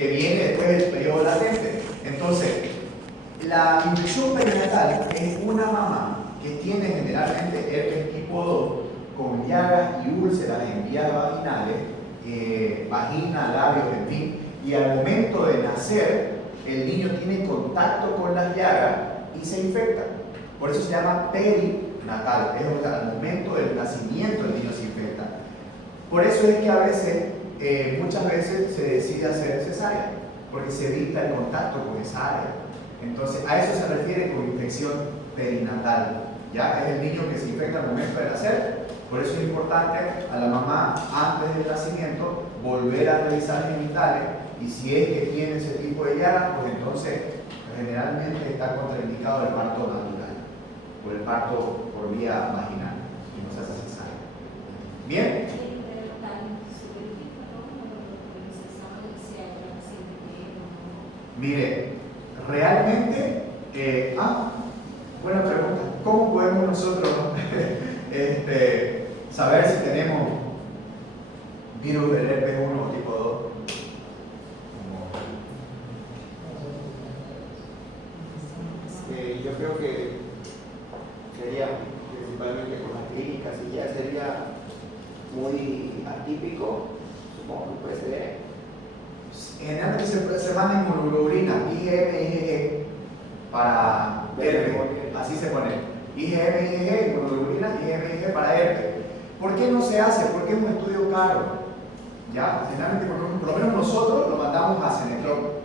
que viene después del periodo latente. Entonces, la infección perinatal es una mamá que tiene generalmente herpes tipo 2 con llagas y úlceras en vías vaginales, vagina, labios, en fin, y al momento de nacer, el niño tiene contacto con las llagas y se infecta. Por eso se llama perinatal, es al momento del nacimiento el niño se infecta. Por eso es que a veces, muchas veces se decide hacer cesárea, porque se evita el contacto con esa área. Entonces, a eso se refiere con infección perinatal. Ya es el niño que se infecta al momento de nacer. Por eso es importante a la mamá, antes del nacimiento, volver a revisar genitales, y si es que tiene ese tipo de llagas, pues entonces generalmente está contraindicado el parto natural o el parto por vía vaginal, y no se hace cesárea. ¿Bien? Mire, realmente, buena pregunta. ¿Cómo podemos nosotros saber si tenemos virus del herpes 1 o tipo 2? Yo creo que sería principalmente con las clínicas, y ya sería muy atípico, supongo que puede ser. Generalmente se manda inmunoglobulina, IgM, IgG, para herpes, así se pone. IgM, IgG, inmunoglobulina, IgM, IgG para herpes. ¿Por qué no se hace? Porque es un estudio caro. ¿Ya? Generalmente, por lo menos nosotros lo mandamos a Ceneclop.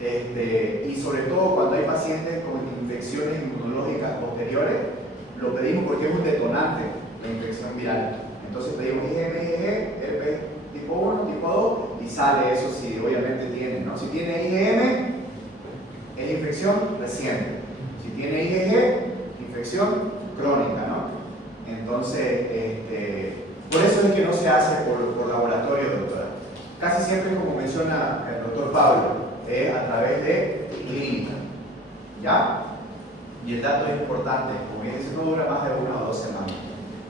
Y sobre todo cuando hay pacientes con infecciones inmunológicas posteriores, lo pedimos porque es un detonante la infección viral. Entonces pedimos IgM, IgG, herpes tipo 1, tipo 2, y sale eso si obviamente tiene, ¿no? Si tiene IgM, es infección reciente. Si tiene IgG, infección crónica, ¿no? Entonces, por eso es que no se hace por laboratorio, doctora. Casi siempre, como menciona el doctor Pablo, a través de clínica. ¿Ya? Y el dato es importante, como bien dice, no dura más de 1 o 2 semanas.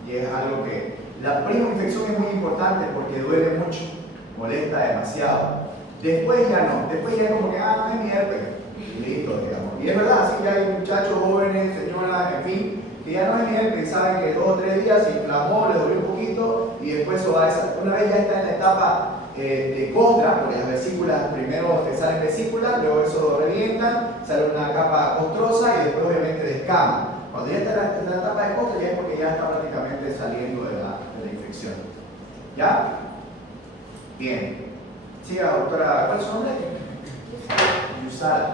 Y es algo que la primera infección es muy importante porque duele mucho, molesta demasiado. Después ya no, después ya es como que, no es mi herpes, y listo, digamos. Y es verdad, así que hay muchachos jóvenes, señoras, en fin, que ya no es mi herpes, saben que 2 o 3 días se inflamó, le dolió un poquito, y después eso va a una vez ya está en la etapa de costra, porque las vesículas, primero te salen vesículas, luego eso revientan, sale una capa costrosa y después obviamente de escama. Cuando ya está en la etapa de costra ya es porque ya está prácticamente saliendo de la infección. ¿Ya? Bien. Siga, doctora, ¿cuál es su nombre? Yusara.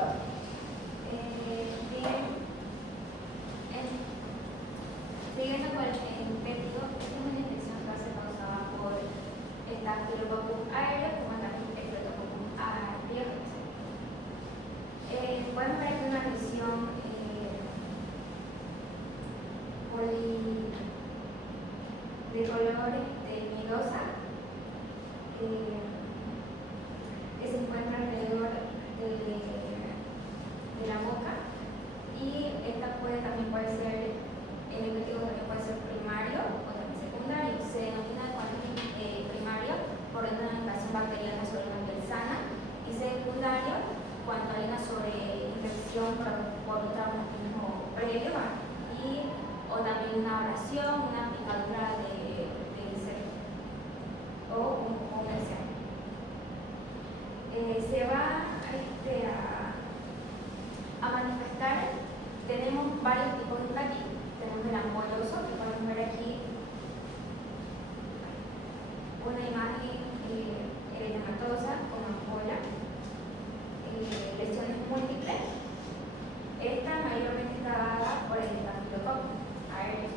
Siguiendo con el péptido, esta es una infección que va a ser causada por Staphylococcus aureus como también Staphylococcus aureus. Pueden ver aquí una lesión de color mielosa que se encuentra alrededor de la boca, y esta también puede ser, el infectivo también puede ser primario o también secundario. Se denomina cuando es primario por una invasión bacteriana sobre la piel sana, y secundario cuando hay una sobreinfección por un traumatismo previo o también una abrasión, una picadura de insecto o un deseo. Se va a manifestar. Tenemos varios tipos de plaquis. Tenemos el ampoloso, que podemos ver aquí una imagen eritematosa con ampola, lesiones múltiples. Esta mayormente está dada por el Staphylococcus aureus.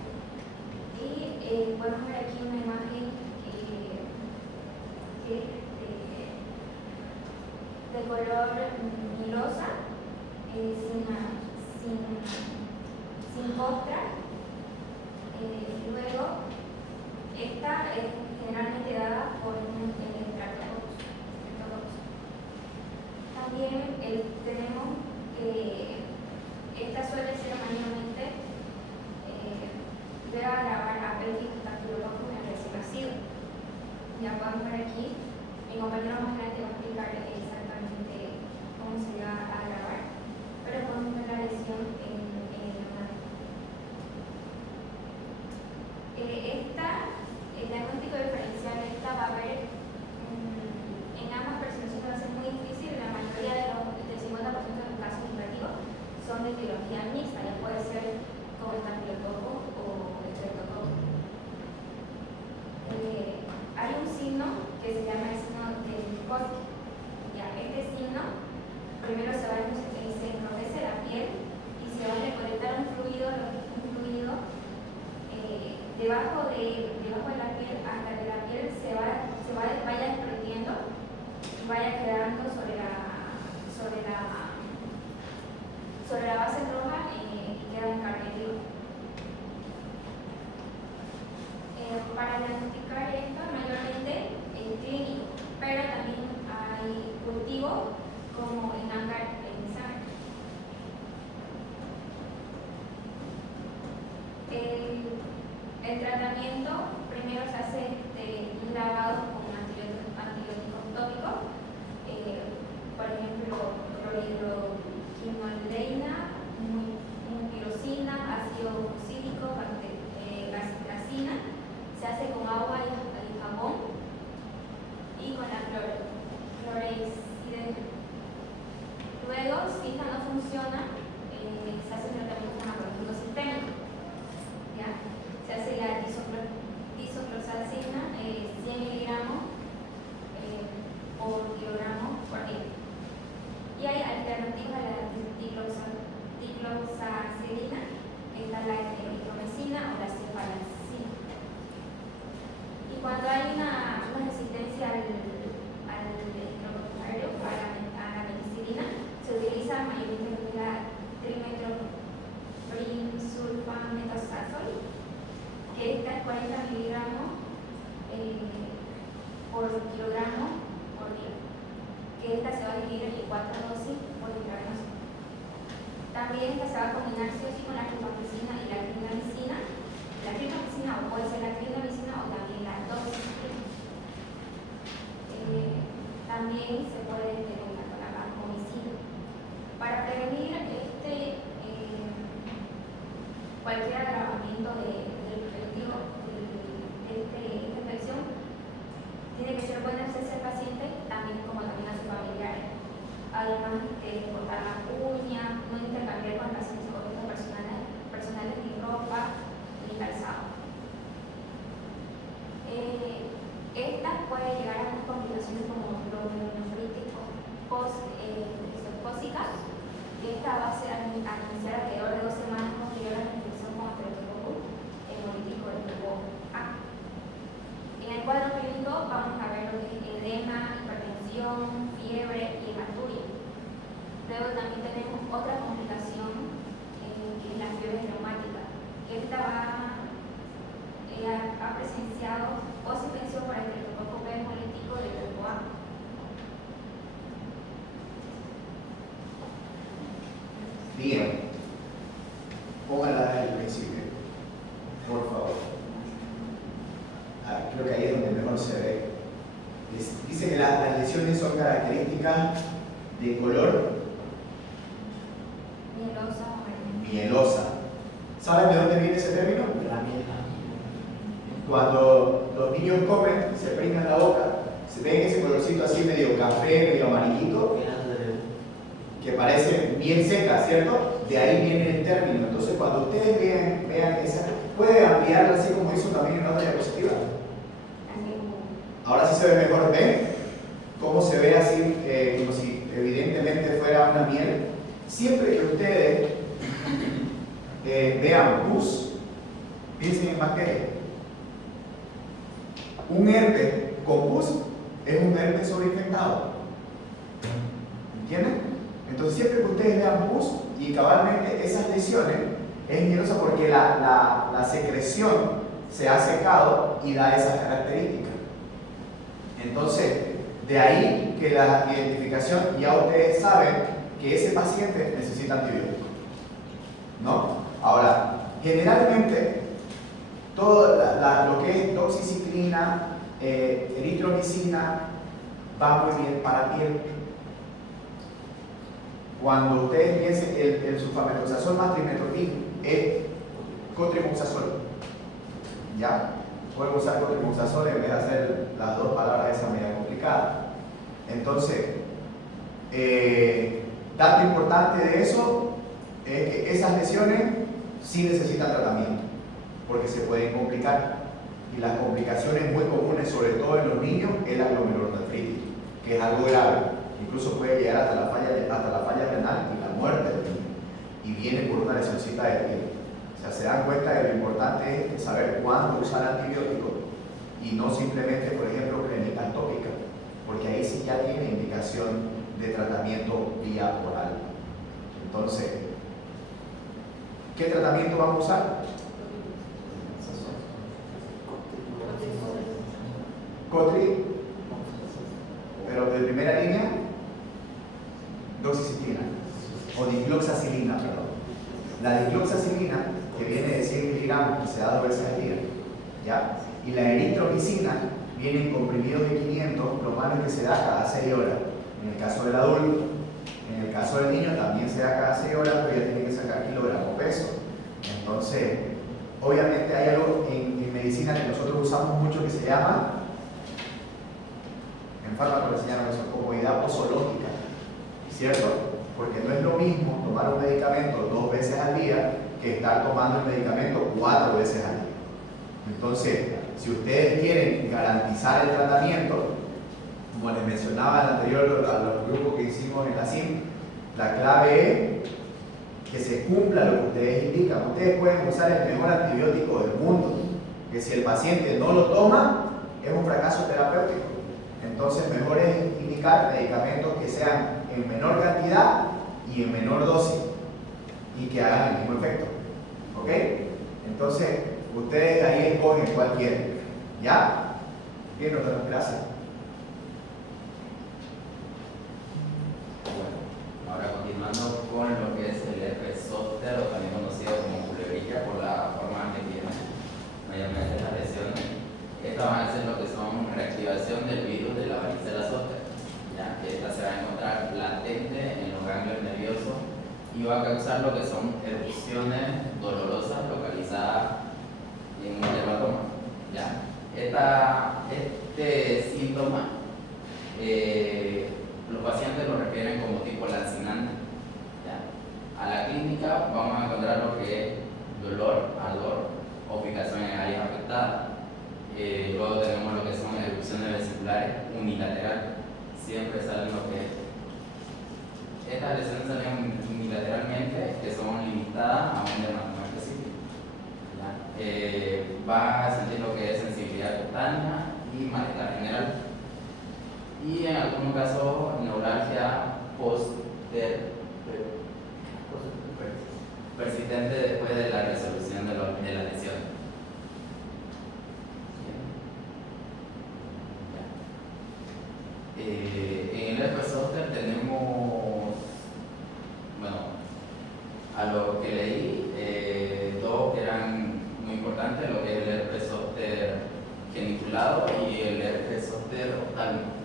Y podemos ver aquí una imagen de color mielosa, sin costra. Luego, esta es generalmente dada por un Streptococcus. También tenemos esta suele ser mayormente debe agravar a Pelvis Staphylococcus en recién nacido. Ya podemos ver aquí, mi compañero más grande va a explicar exactamente dicloxacilina, está la eritromicina o la cefalexina. Y cuando hay una resistencia al electrocardio, a la penicilina, se utiliza mayormente la trimetilsulfametazol, que esta es 40 miligramos por kilogramo por día, que esta se va a dividir en 4 dosis por intravenosa. También esta se va a combinar sí o sí con la rifamicina y la clindamicina. La rifamicina o puede ser la clindamicina o también la doxiciclina. También se puede combinar con la vancomicina. Para prevenir cualquier agravamiento del colectivo de esta infección, tiene que ser buena acceso al paciente, también como también a sus familiares. Además, cortar la uña, no intercambiar con pacientes objetos personales ni ropa ni calzado. Esta puede llegar a unas complicaciones como glomerulonefritis postexposicas, que esta va a ser anunciada alrededor de 2 semanas posterior a la infección con estreptococcus hemolítico del tipo A. En el cuadro clínico vamos a ver lo que es edema, hipertensión, fiebre y hematuria. Luego también tenemos otra complicación, que es la fiebre reumática. Esta ha presenciado infección por estreptococcus hemolítico del tipo A. Bien, póngala desde el principio, por favor. Creo que ahí es donde mejor se ve. Dice que las lesiones son características de color mielosa. ¿Saben de dónde viene ese término? De la miel. Cuando los niños comen, se pringan la boca, se ven ese colorcito así medio café, medio amarillito, que parece miel seca, ¿cierto? De ahí viene el término. Entonces, cuando ustedes vean esa, puede ampliarla así como hizo también en otra diapositiva. Ahora sí se ve mejor. ¿Ven cómo se ve así, como si evidentemente fuera una miel? Siempre que ustedes vean pus, piensen en bacterias. Un herpes con pus es un herpes sobreinfectado. ¿Entienden? Entonces, siempre que ustedes vean pus y cabalmente esas lesiones, es mielosa porque la secreción se ha secado y da esas características. Entonces, de ahí que la identificación, ya ustedes saben que ese paciente necesita antibiótico, ¿no? Ahora, generalmente, todo lo que es doxiciclina, eritromicina, va muy bien para piel. Cuando ustedes piensen el sulfamethoxazol más trimetoprim es cotrimoxazol, ¿ya? Pueden usar cotrimoxazol en vez de hacer las dos palabras esa media complicada. Entonces, dato importante de eso es que esas lesiones sí necesitan tratamiento, porque se pueden complicar. Y las complicaciones muy comunes, sobre todo en los niños, es la glomerulonefritis, que es algo grave. Incluso puede llegar hasta la falla renal y la muerte del niño. Y viene por una lesioncita de piel. O sea, se dan cuenta de lo importante es saber cuándo usar antibióticos y no simplemente, por ejemplo, cremitas tópicas, porque ahí sí ya tiene indicación de tratamiento vía oral. Entonces, ¿qué tratamiento vamos a usar? Cotri, pero de primera línea, doxiciclina o dicloxacilina, perdón. La dicloxacilina, que viene de 100 miligramos y se da 2 veces al día, ¿ya? Y la eritromicina viene en comprimidos de 500, lo malo es que se da cada 6 horas. En el caso del adulto, en el caso del niño también se da cada 6 horas, pero ya tiene que sacar kilogramos peso. Entonces, obviamente hay algo en medicina que nosotros usamos mucho que se llama, en fármaco le llaman eso, comodidad posológica, ¿cierto? Porque no es lo mismo tomar un medicamento 2 veces al día que estar tomando el medicamento 4 veces al día. Entonces, si ustedes quieren garantizar el tratamiento, como les mencionaba en el anterior a los grupos que hicimos en la CIM, la clave es que se cumpla lo que ustedes indican. Ustedes pueden usar el mejor antibiótico del mundo, que si el paciente no lo toma, es un fracaso terapéutico. Entonces, mejor es indicar medicamentos que sean en menor cantidad y en menor dosis y que hagan el mismo efecto. ¿Ok? Entonces, ustedes ahí escogen cuál quieren. ¿Ya? Bien, doctor, gracias. Ahora continuando con lo que es el herpes zóster, o también conocido como culebrilla por la forma que tiene mayormente las lesiones. Estas van a ser lo que son reactivación del virus de la varicela zóster, ya que esta se va a encontrar latente en los ganglios nerviosos y va a causar lo que son erupciones dolorosas localizadas en un dermatoma. ¿Ya? Este síntoma los pacientes lo refieren como tipo lancinante. ¿Ya? A la clínica vamos a encontrar lo que es dolor, ardor o picación en áreas afectadas. Luego tenemos lo que son erupciones vesiculares unilaterales. Siempre salen lo que es. Estas lesiones salen unilateralmente, que son limitadas a un dermatoma específico. Van a sentir lo que es sensibilidad cutánea y malestar general. Y en algunos casos, neuralgia persistente después de la resolución de la lesión. En el herpes zóster tenemos, bueno, a lo que leí, dos que eran muy importantes, lo que es el herpes zóster geniculado y el herpes zóster oftálmico.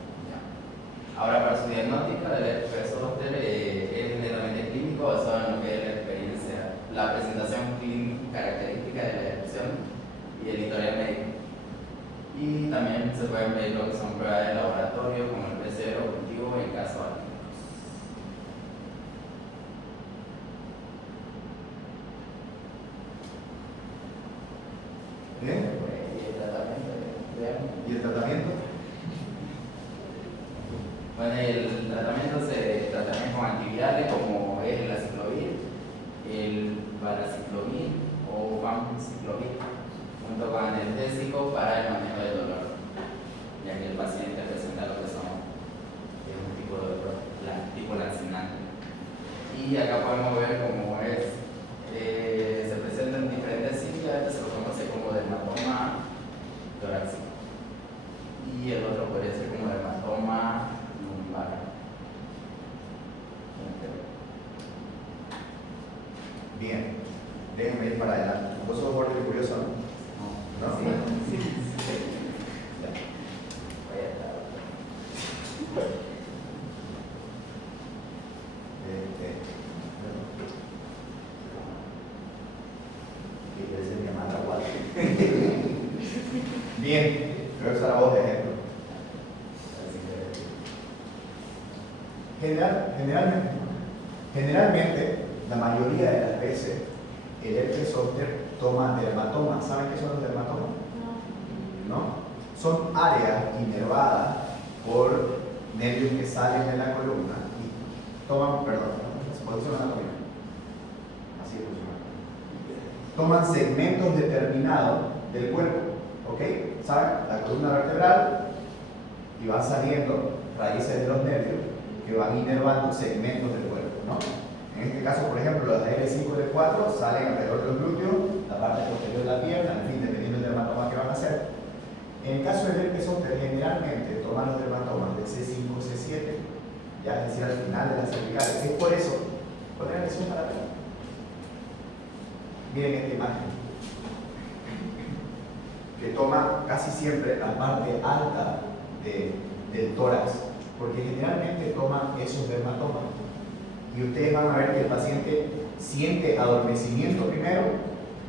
Ahora, para su diagnóstica del herpes zóster es netamente clínico, basado en lo que es la experiencia, la presentación clínica característica de la erupción y el historial médico. Y también se pueden ver lo que son pruebas de laboratorio, como el PCR cultivo en caso de ¿Bien? y el tratamiento. ¿Y el tratamiento? Bueno, el tratamiento se trata con antivirales como es el aciclovir, el varaciclovir o famciclovir, junto con anestésico para el manejo del dolor, ya que el paciente presenta lo que son un tipo de dolor tipo lancinante. Y acá podemos ver cómo es, se presentan diferentes sitios, se lo conoce como dermatoma torácico. Y el otro podría ser como dermatoma lumbar. Bien, déjenme ir para adelante. Vos sos borde curioso, ¿no? ¿No? Sí. Ya. Voy a estar. ¿Qué quiere decir mi amada Walter? Bien, voy a usar la voz de ejemplo. Generalmente, la mayoría de las veces, el herpes zóster toma dermatomas. ¿Saben qué son los dermatomas? ¿No? Son áreas inervadas por nervios que salen de la columna y toman, posición anatómica. Así funciona. Toman segmentos determinados del cuerpo, ¿ok? ¿Saben? La columna vertebral y van saliendo raíces de los nervios que van inervando segmentos del cuerpo, ¿no? En este caso, por ejemplo, las de L5 y L4 salen alrededor de los glúteos, la parte posterior de la pierna, en fin, dependiendo del dermatoma que van a hacer. En el caso del herpes zóster, generalmente toman los dermatomas de C5 o C7, ya es decir, al final de las cervicales. Es por eso, poner atención para ver. Miren esta imagen, que toma casi siempre la parte alta del tórax, porque generalmente toman esos dermatomas. Y ustedes van a ver que el paciente siente adormecimiento primero,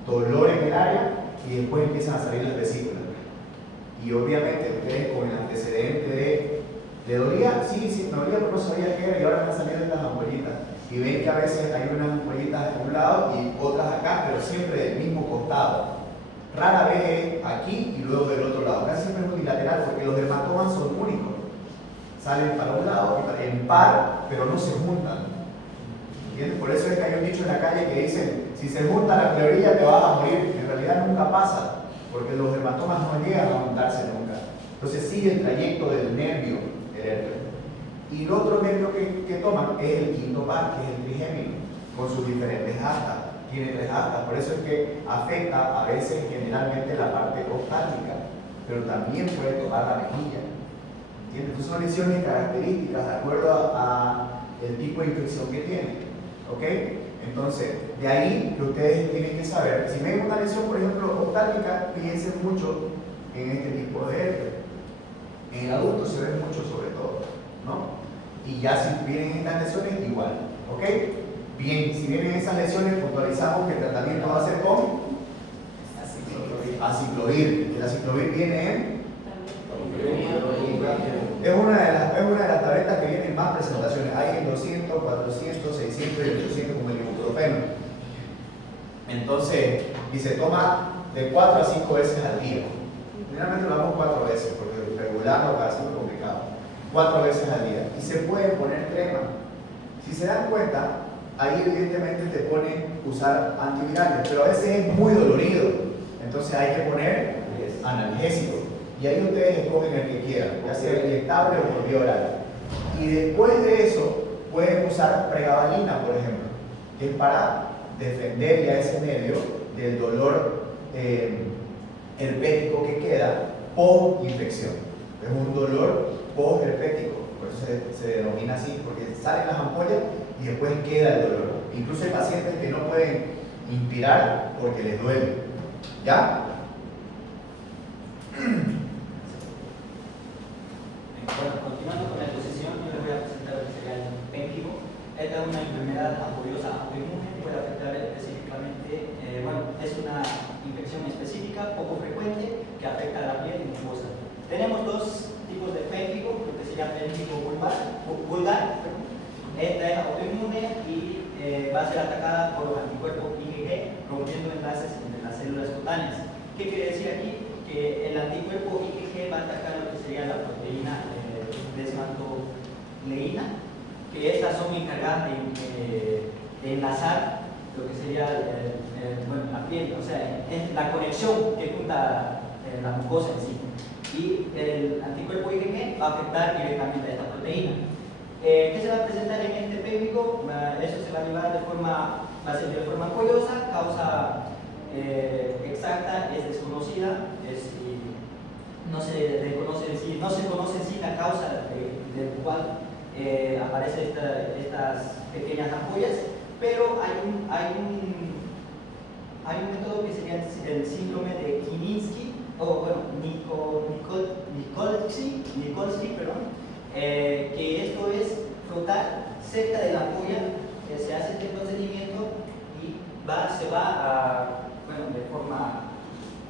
dolor en el área y después empiezan a salir las vesículas. Y obviamente ustedes con el antecedente de dolía, sí, me dolía, pero no sabía qué era y ahora me han salido estas ampollitas. Y ven que a veces hay unas ampollitas de un lado y otras acá, pero siempre del mismo costado. Rara vez es aquí y luego del otro lado. Casi siempre es unilateral porque los dermatomas son únicos. Salen para un lado y en par, pero no se juntan. ¿Entiendes? Por eso es que hay un dicho en la calle que dicen, si se junta la pleurilla te vas a morir. En realidad nunca pasa, porque los hematomas no llegan a juntarse nunca. Entonces sigue el trayecto del nervio, el herpes. Y el otro nervio que toman es el quinto par, que es el trigémino, con sus diferentes astas. Tiene 3 astas, por eso es que afecta a veces generalmente la parte oftálmica, pero también puede tomar la mejilla. ¿Entiendes? Entonces son lesiones características de acuerdo a el tipo de infección que tiene. ¿Ok? Entonces, de ahí que ustedes tienen que saber, si ven una lesión, por ejemplo, oftálmica, piensen mucho en este tipo de herpes. En el adulto se ve mucho sobre todo, ¿no? Y ya si vienen estas lesiones, igual. ¿Ok? Bien, si vienen esas lesiones, puntualizamos que el tratamiento va a ser con aciclovir. El aciclovir viene en... Es una de las tabletas que vienen en más presentaciones. Hay en 200, 400, 600 y 800 como el ibuprofeno. Entonces, y se toma de 4 a 5 veces al día. Generalmente lo damos 4 veces, porque regularlo cada 5 es complicado. 4 veces al día. Y se puede poner crema. Si se dan cuenta, ahí evidentemente te ponen usar antivirales, pero a veces es muy dolorido. Entonces hay que poner analgésico. Y ahí ustedes escogen el que quieran, ya sea inyectable o por vía oral. Y después de eso, pueden usar pregabalina, por ejemplo, que es para defender ya ese nervio del dolor herpético que queda post-infección. Es un dolor post-herpético, por eso se denomina así, porque salen las ampollas y después queda el dolor. Incluso hay pacientes que no pueden inspirar porque les duele. ¿Ya? Bueno, continuando con la exposición, yo les voy a presentar lo que sería el pénquigo. Esta es una enfermedad ampullosa autoinmune, puede afectar específicamente, es una infección específica, poco frecuente, que afecta a la piel y mucosa. Tenemos 2 tipos de pénquigo, lo que sería pénquigo vulgar. Esta es autoinmune y va a ser atacada por los anticuerpos IgG, rompiendo enlaces entre las células cutáneas. ¿Qué quiere decir aquí? Que el anticuerpo IgG va a atacar lo que sería la proteína desmantoleína, que estas son encargadas de enlazar lo que sería la piel, o sea, es la conexión que junta la mucosa en sí. Y el anticuerpo IgG va a afectar directamente a esta proteína. ¿Qué se va a presentar en este pénquigo? Eso se va a llevar va a ser de forma ampollosa, causa exacta es desconocida, no se conoce en sí la causa del cual aparecen estas pequeñas ampollas, pero hay un método que sería el síndrome de Kininsky, Nikolsky, que esto es frotar cerca de la ampolla, se hace este procedimiento y se va de forma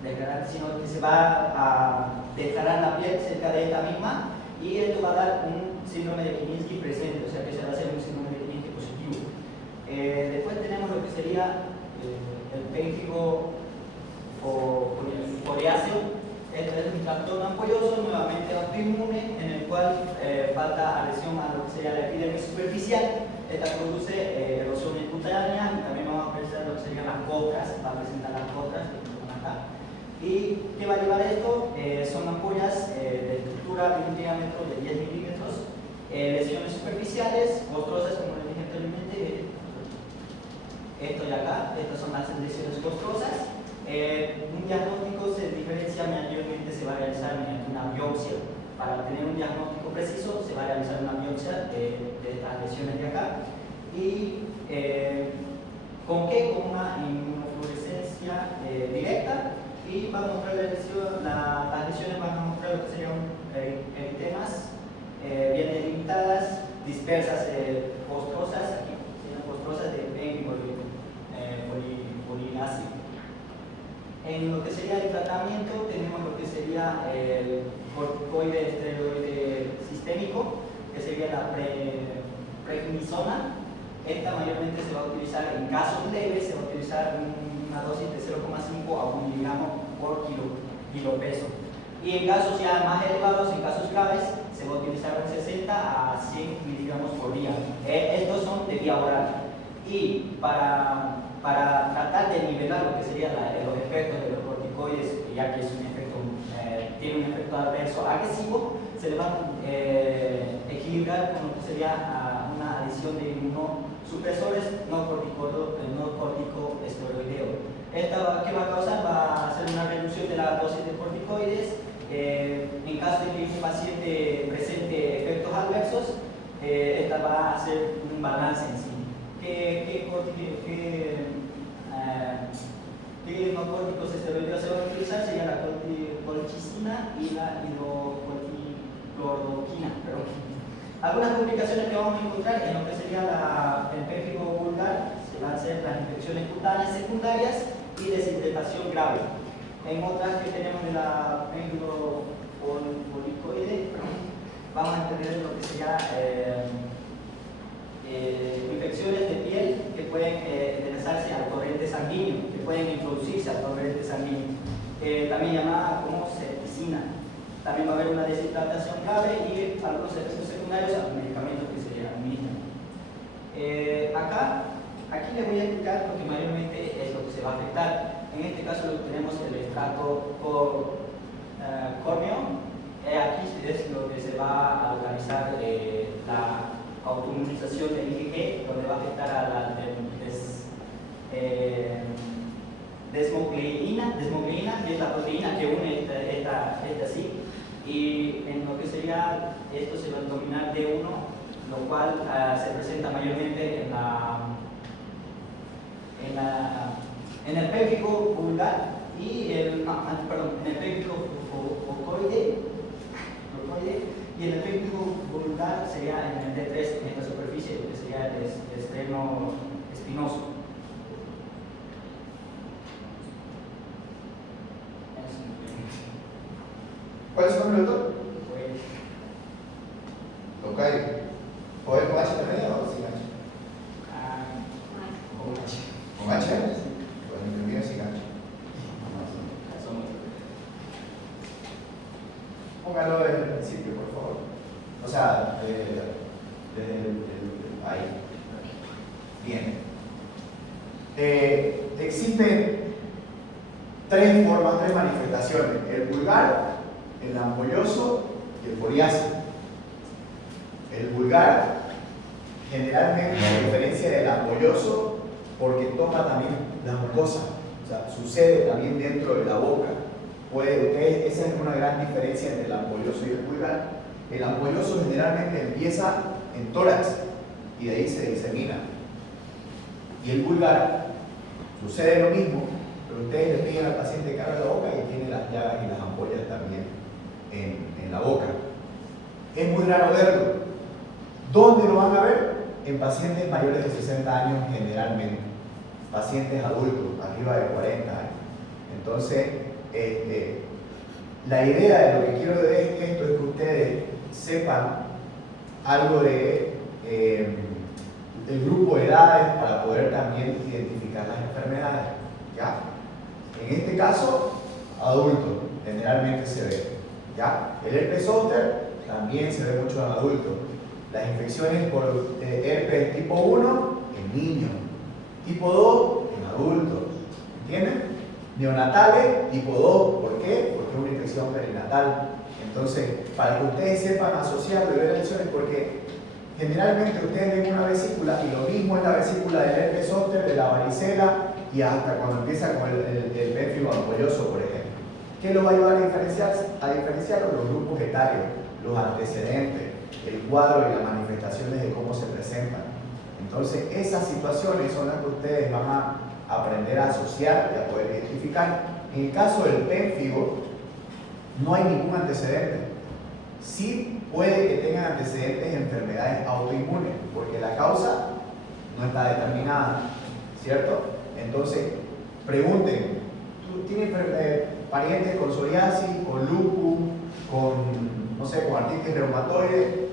descarada, sino que se va a descargar la piel cerca de esta misma, y esto va a dar un síndrome de Kininsky presente, o sea que se va a hacer un síndrome de Kininsky positivo. Después tenemos lo que sería el pénquigo foliáceo. Esto es un trastorno ampolloso, nuevamente autoinmune, en el cual falta adhesión a lo que sería la epidermis superficial. Esta produce erosiones cutáneas, y también vamos a pensar lo que serían las costras, va a presentar las costras que están acá. ¿Y qué va a llevar esto? Son ampollas de estructura de un diámetro de 10 milímetros, lesiones superficiales, costrosas, como les dije anteriormente. Esto de acá, estas son las lesiones costrosas. Un diagnóstico se diferencia mayormente, se va a realizar mediante una biopsia. Para tener un diagnóstico preciso, se va a realizar una biopsia de estas lesiones de acá. ¿Y con qué? Con una inmunofluorescencia directa, y va a mostrar las lesiones van a mostrar lo que serían eritemas bien delimitadas, dispersas, costrosas, aquí serían costrosas de pénquigo polináceo. En lo que sería el tratamiento tenemos lo que sería el corticoide esteroide sistémico, que sería la prednisona. Esta mayormente se va a utilizar en casos leves, se va a utilizar una dosis de 0,5 a 1 miligramo por kilo peso. Y en casos ya más elevados, en casos graves, se va a utilizar de 60 a 100 miligramos por día. Estos son de vía oral. Y para tratar de nivelar lo que serían los efectos de los corticoides, ya que es un efecto, tiene un efecto adverso agresivo, se le va a equilibrar con lo que sería una adición de inmunosupresores no corticosteroideos. ¿Esta qué va a causar? Va a hacer una reducción de la dosis de corticoides. En caso de que un paciente presente efectos adversos, esta va a hacer un balance en sí. ¿Qué no corticosteroideos se van a utilizar? Sería la colchicina y la hidrocorticloroquina. Algunas complicaciones que vamos a encontrar en lo que sería el pérfido vulgar van a ser las infecciones cutáneas secundarias y deshidratación grave. En otras que tenemos de la pérfido policoide, vamos a tener lo que sería infecciones de piel que pueden enderezarse al torrente sanguíneo, que pueden introducirse al torrente sanguíneo, también llamada como septicina. También va a haber una deshidratación grave y algunos efectos secundarios a los medicamentos que se administran. Aquí les voy a explicar lo que mayormente es lo que se va a afectar. En este caso lo que tenemos el estrato córneo. Aquí es lo que se va a localizar la autoinmunización del IgG, donde va a afectar a la desmogleína, que es la proteína que une esta así. Y en lo que sería, esto se va a denominar D1, lo cual se presenta mayormente en el pélvico vulgar y en el pélvico focoide, y en el pélvico vulgar sería en el D3, en esta superficie, que sería el estreno espinoso. ¿Cuál es su nombre, doctor? Tocayo. ¿Poder con H también o sin H? ¿Con H? Bueno, el mío es sin H. Póngalo desde el principio, por favor. O sea, desde ahí. Bien. Existen tres manifestaciones: el vulgar, el ampolloso y el foliáceo. El vulgar, generalmente, a diferencia del ampolloso, porque toma también la mucosa, o sea, sucede también dentro de la boca. Esa es una gran diferencia entre el ampolloso y el vulgar. El ampolloso generalmente empieza en tórax y de ahí se disemina. Y el vulgar sucede lo mismo, pero ustedes le piden al paciente que abra la boca y tiene las llagas y las ampollas también en la boca. Es muy raro verlo. ¿Dónde lo van a ver? En pacientes mayores de 60 años generalmente, pacientes adultos, arriba de 40 años. Entonces, la idea de lo que quiero de esto es que ustedes sepan algo de el grupo de edades para poder también identificar las enfermedades. ¿Ya? En este caso, adultos generalmente se ve. ¿Ya? El herpes zóster también se ve mucho en adultos. Las infecciones por herpes tipo 1 en niños, tipo 2 en adultos. ¿Entienden? Neonatales tipo 2, ¿por qué? Porque es una infección perinatal. Entonces, para que ustedes sepan asociarlo y ver lesiones, porque generalmente ustedes ven una vesícula y lo mismo es la vesícula del herpes zóster, de la varicela y hasta cuando empieza con el pérfido ampolloso, por ejemplo. ¿Qué lo va a ayudar a diferenciarlo? Los grupos etarios, los antecedentes, el cuadro y las manifestaciones de cómo se presentan. Entonces, esas situaciones son las que ustedes van a aprender a asociar y a poder identificar. En el caso del pérfido, no hay ningún antecedente. Sí puede que tengan antecedentes de enfermedades autoinmunes, porque la causa no está determinada, ¿cierto? Entonces, pregunten, ¿tú tienes parientes con psoriasis, con lupus, con artritis reumatoide?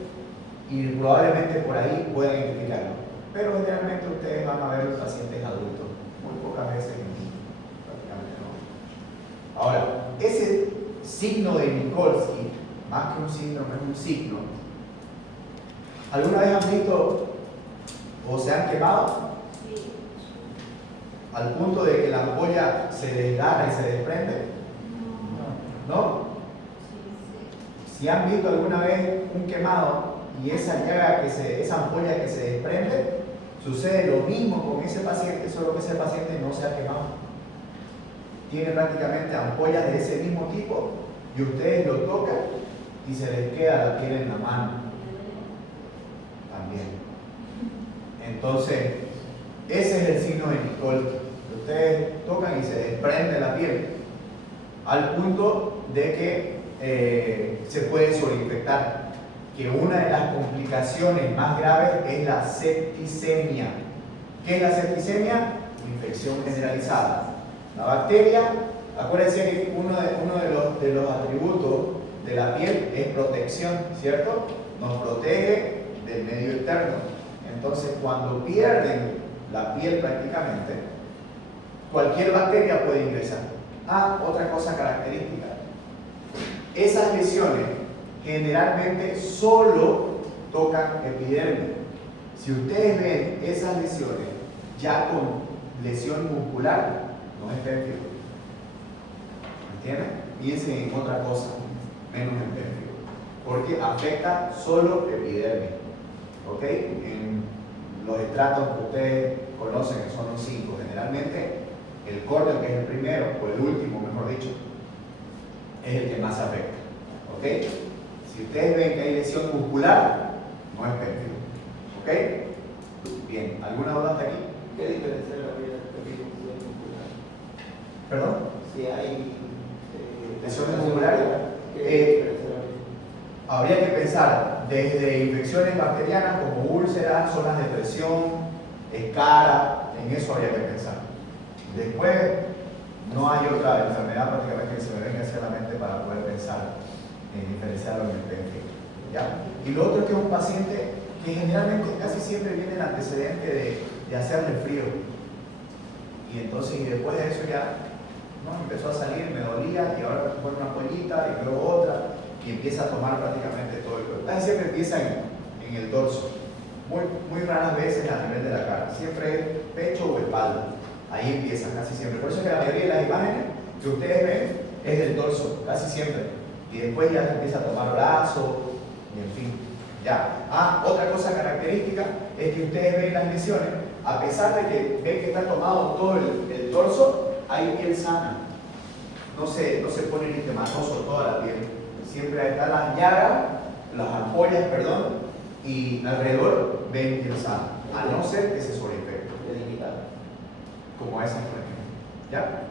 Y probablemente por ahí puedan identificarlo. Pero generalmente ustedes van a ver los pacientes adultos, muy pocas veces, prácticamente no. Ahora, ese signo de Nikolsky, más que un signo, no es un signo. ¿Alguna vez han visto o se han quemado? Sí. Al punto de que la ampolla se desgarra y se desprende. ¿No? Si han visto alguna vez un quemado y esa llaga esa ampolla que se desprende, sucede lo mismo con ese paciente, solo que ese paciente no se ha quemado. Tiene prácticamente ampollas de ese mismo tipo y ustedes lo tocan y se les queda la piel en la mano. También. Entonces, ese es el signo de Nicole. Ustedes tocan y se desprende la piel al punto de que se puede sobreinfectar. Que una de las complicaciones más graves es la septicemia. ¿Qué es la septicemia? Infección generalizada. La bacteria, acuérdense que uno de los atributos de la piel es protección, ¿cierto? Nos protege del medio externo. Entonces, cuando pierden la piel prácticamente, cualquier bacteria puede ingresar. Otra cosa característica. Esas lesiones generalmente solo tocan epidermis. Si ustedes ven esas lesiones ya con lesión muscular, no es pérfido. ¿Entienden? Piensen en otra cosa, menos en pérfido. Porque afecta solo epidermis. ¿Ok? En los estratos que ustedes conocen, que son los 5, generalmente el córneo, que es el primero, o el último, mejor dicho, es el que más afecta. ¿Ok? Si ustedes ven que hay lesión muscular, no es pérfido. ¿Ok? Bien, ¿alguna duda hasta aquí? ¿Qué diferencia la piel muscular? ¿Perdón? Si hay lesiones musculares, ¿qué diferencia la piel? habría que pensar desde infecciones bacterianas como úlceras, zonas de presión, escara, en eso habría que pensar. Después, no hay otra enfermedad prácticamente que se me venga hacia la mente para poder pensar en diferenciarlo en el PNG. ¿Ya? Y lo otro es que es un paciente que generalmente casi siempre viene el antecedente de hacerle frío. Y entonces, y después de eso ya empezó a salir, me dolía, y ahora me pone una pollita y luego otra, y empieza a tomar prácticamente todo el cuerpo. Casi siempre empieza en el dorso, muy raras veces a nivel de la cara, siempre es pecho o espalda, ahí empieza casi siempre. Por eso es que la mayoría de las imágenes que ustedes ven es del dorso, casi siempre, y después ya empieza a tomar brazos, y en fin. ¿Ya? Otra cosa característica es que ustedes ven las lesiones, a pesar de que ven que está tomado todo el torso, hay piel sana, no se pone eritematoso toda la piel, siempre están las llagas, las ampollas, y alrededor ven piel sana, a no ser que se sobreinfecte, como esa por ejemplo. ¿Ya?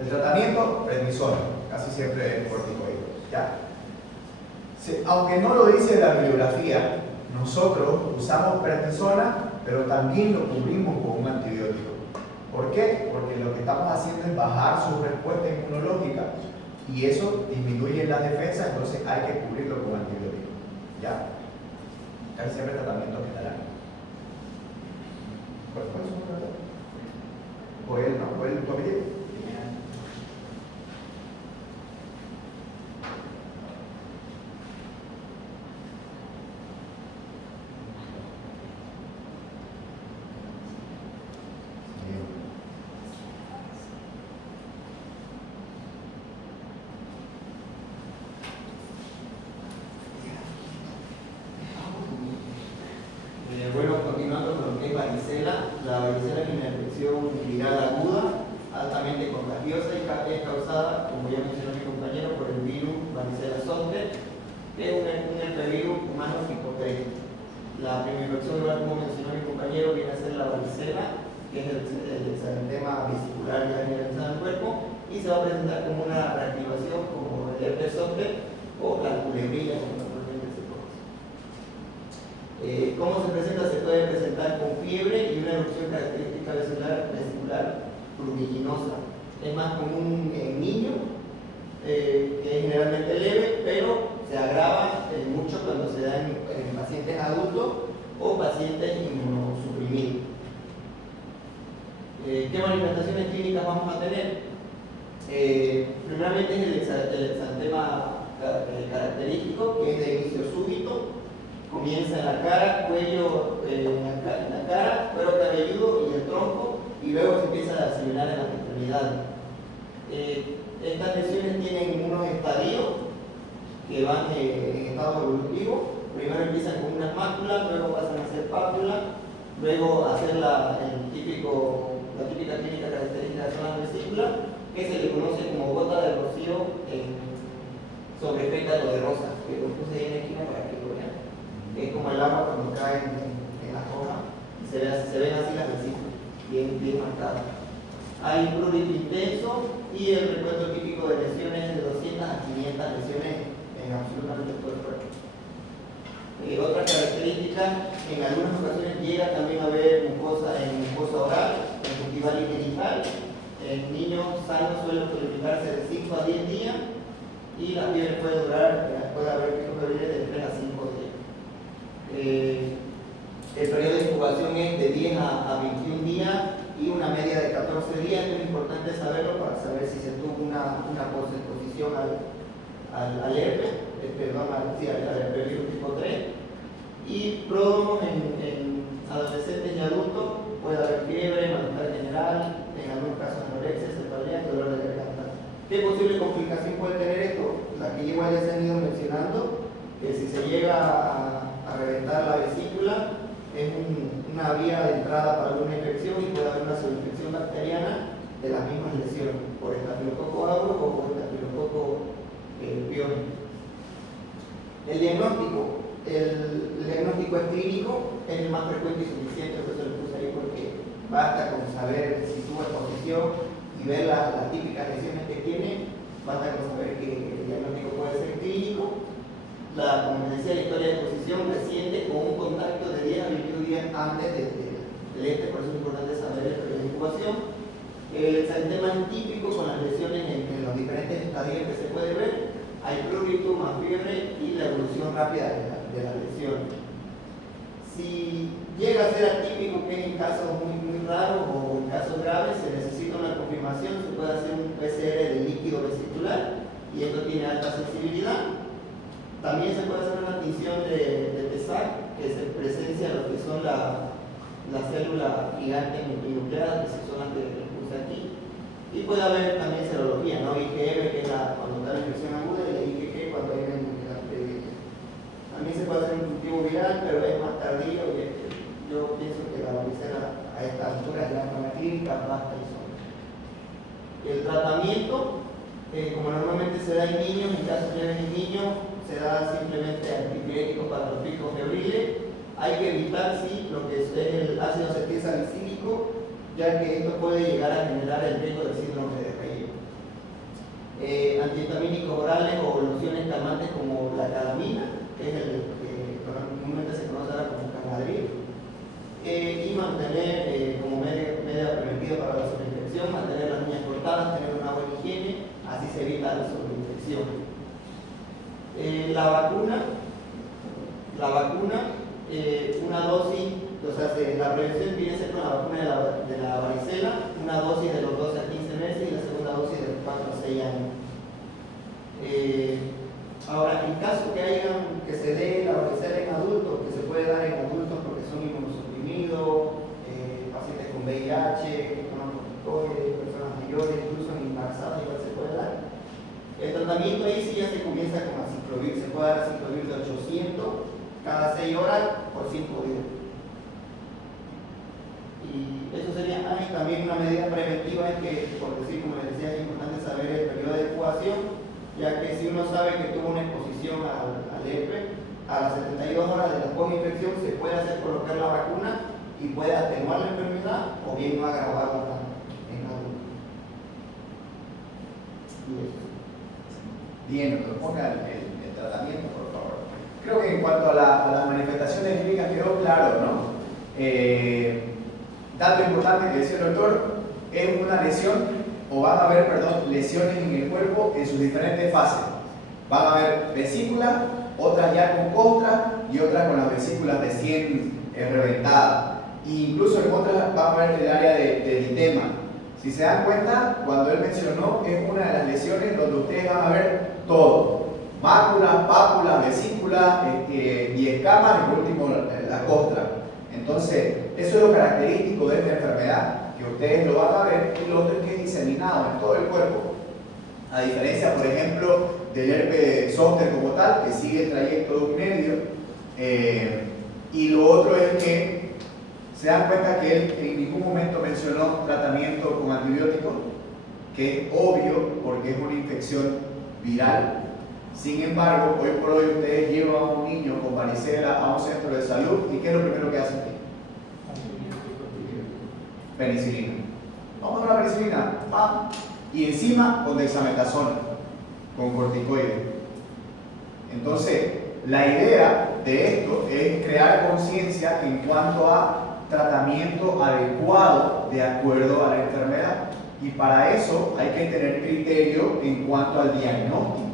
El tratamiento, prednisona, casi siempre es corticoide. ¿Ya? Aunque no lo dice la bibliografía, nosotros usamos prednisona, pero también lo cubrimos con un antibiótico. ¿Por qué? Porque lo que estamos haciendo es bajar su respuesta inmunológica y eso disminuye las defensas, entonces hay que cubrirlo con antibiótico. ¿Ya? Casi siempre tratamiento general. ¿Cuál es su nombre? ¿O el tu apellido? Bueno, continuando con lo que es varicela, la varicela es una infección viral aguda, altamente contagiosa y es causada, como ya mencionó mi compañero, por el virus varicela zoster, que es un herpevirus humano tipo 3. La primera infección, como mencionó mi compañero, viene a ser la varicela, que es el exantema vesicular ya generalizado en el cuerpo, y se va a presentar como una reactivación como el herpes zoster o la culebrilla, como normalmente se conoce. ¿Cómo se presenta? Se puede presentar con fiebre y una erupción característica vesicular pruriginosa. Es más común en niños, que es generalmente leve, pero se agrava mucho cuando se da en pacientes adultos o pacientes inmunosuprimidos. ¿Qué manifestaciones clínicas vamos a tener? Primeramente es el exantema característico, que es de inicio súbito, Comienza en la cara, cuello, en la cara, cuero cabelludo y el tronco, y luego se empieza a diseminar en las extremidades. Estas lesiones tienen unos estadios que van en estado evolutivo. Primero empiezan con unas máculas, luego pasan a ser pápula, luego a hacer la típica clínica característica de la vesícula, que se le conoce como gota de rocío sobre pétalo de rosa, que lo puse ahí en la esquina para que lo vean. Es como el agua cuando cae en la hoja, se ven así las vesículas, bien marcadas. Hay un prurito intenso y el recuento típico de lesiones de 200 a 500 lesiones en absolutamente todo el cuerpo. Otra característica, en algunas ocasiones llega también a haber mucosa oral, conjuntival y genital. En niños sanos suele prolificarse de 5 a 10 días y la fiebre puede haber picos febriles de 3 a 5 días. El periodo de incubación es de 10 a 21 días y una media de 14 días. Esto es importante saberlo para saber si se tuvo una posexposición al herpes, al herpesvirus tipo 3. Y pródromos en adolescentes y adultos, puede haber fiebre, malestar general, en algunos casos anorexia, cefalea, dolor de garganta. ¿Qué posible complicación puede tener esto? La que igual ya se han ido mencionando, que si se llega a reventar la vesícula, es una vía de entrada para alguna infección y puede haber una subinfección bacteriana de las mismas lesiones, por estafilococo aureus o por estafilococo biónico. El diagnóstico es clínico, es el más frecuente y suficiente, por eso lo puse ahí, porque basta con saber si tuvo exposición y ver las típicas lesiones que tiene, basta con saber que el diagnóstico puede ser clínico. Como les decía, la historia de exposición reciente con un contacto de 10 a 21 días antes del por eso es importante saber el periodo de incubación. El exantema típico con las lesiones en los diferentes estadios que se puede ver. Hay prurito, más fiebre y la evolución rápida de la lesión. Si llega a ser atípico, que es en casos muy raros o en casos graves, se necesita una confirmación, se puede hacer un PCR de líquido vesicular y esto tiene alta sensibilidad. También se puede hacer una tinción de TESAC, que se presencia lo que son las células gigantes nucleadas, que son las que puse aquí. Y puede haber también serología, ¿no? IgM, que es cuando está la infección aguda, y la IgG cuando hay una inmunidad previa. También se puede hacer un cultivo viral, pero es más tardío y yo pienso que la varicela a esta altura es la clínica basta y sola. El tratamiento, como normalmente se da en niños, en casos leves en niños, se da simplemente antipiréticos para los picos febriles. Hay que evitar, sí, lo que es el ácido acetil salicílico, ya que esto puede llegar a generar el riesgo del síndrome de Reilly. Antihistamínicos orales o lociones calmantes como la calamina, que es el que comúnmente se conoce ahora como Canadril, y mantener como media preventiva para la sobreinfección, mantener las uñas cortadas, tener una buena higiene, así se evita la sobreinfección. La vacuna, una dosis, o sea, la prevención viene a ser con la vacuna de la varicela, una dosis de los 12 a 15 meses y la segunda dosis de los 4 a 6 años. Ahora, en caso que se dé la varicela en adultos, que se puede dar en adultos porque son inmunosuprimidos, pacientes con VIH, con corticoides, personas mayores, incluso en embarazadas igual se puede dar. El tratamiento ahí sí ya se comienza con aciclovir, se puede dar aciclovir de 800 cada 6 horas por 5 días. Y eso sería, también una medida preventiva es que, por decir, como les decía, es importante saber el periodo de incubación, ya que si uno sabe que tuvo una exposición al herpes, a las 72 horas de la posinfección se puede hacer colocar la vacuna y puede atenuar la enfermedad o bien no agravarla en adultos. Bien, doctor, ponga el tratamiento, por favor. Creo que en cuanto a las manifestaciones clínicas quedó claro, ¿no? Dato importante que decía el doctor, es una lesión, o van a haber, lesiones en el cuerpo en sus diferentes fases. Van a haber vesículas, otras ya con costra y otras con las vesículas recién reventadas. E incluso en otras va a haber el área de eritema. Si se dan cuenta, cuando él mencionó, es una de las lesiones donde ustedes van a ver todo. máculas, pápulas, vesículas y escamas, y por último la costra. Entonces, eso es lo característico de esta enfermedad, que ustedes lo van a ver, y lo otro es que es diseminado en todo el cuerpo. A diferencia, por ejemplo, del herpes zóster como tal, que sigue el trayecto de un medio, y lo otro es que se dan cuenta que él en ningún momento mencionó tratamiento con antibióticos, que es obvio porque es una infección viral. Sin embargo, hoy por hoy ustedes llevan a un niño con varicela a un centro de salud y ¿qué es lo primero que hacen? Penicilina. Vamos a la penicilina, ¡pam! Y encima con dexametasona, con corticoides. Entonces, la idea de esto es crear conciencia en cuanto a tratamiento adecuado de acuerdo a la enfermedad. Y para eso hay que tener criterio en cuanto al diagnóstico.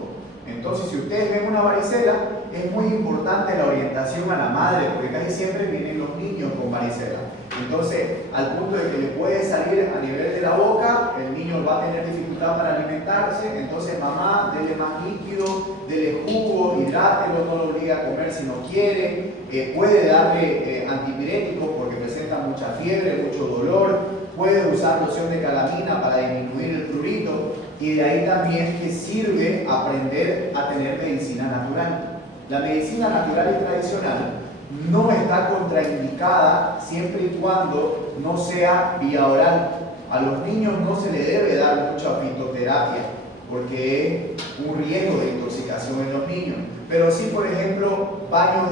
Entonces, si ustedes ven una varicela, es muy importante la orientación a la madre, porque casi siempre vienen los niños con varicela. Entonces, al punto de que le puede salir a nivel de la boca, el niño va a tener dificultad para alimentarse. Entonces, mamá, dele más líquido, dele jugo, hidrátelo, no lo obliga a comer si no quiere. Puede darle antipiréticos porque presenta mucha fiebre, mucho dolor. Puede usar loción de calamina para disminuir el prurito. Y de ahí también que sirve aprender a tener medicina natural. La medicina natural y tradicional no está contraindicada siempre y cuando no sea vía oral. A los niños no se le debe dar mucha fitoterapia porque es un riesgo de intoxicación en los niños. Pero sí, por ejemplo, baños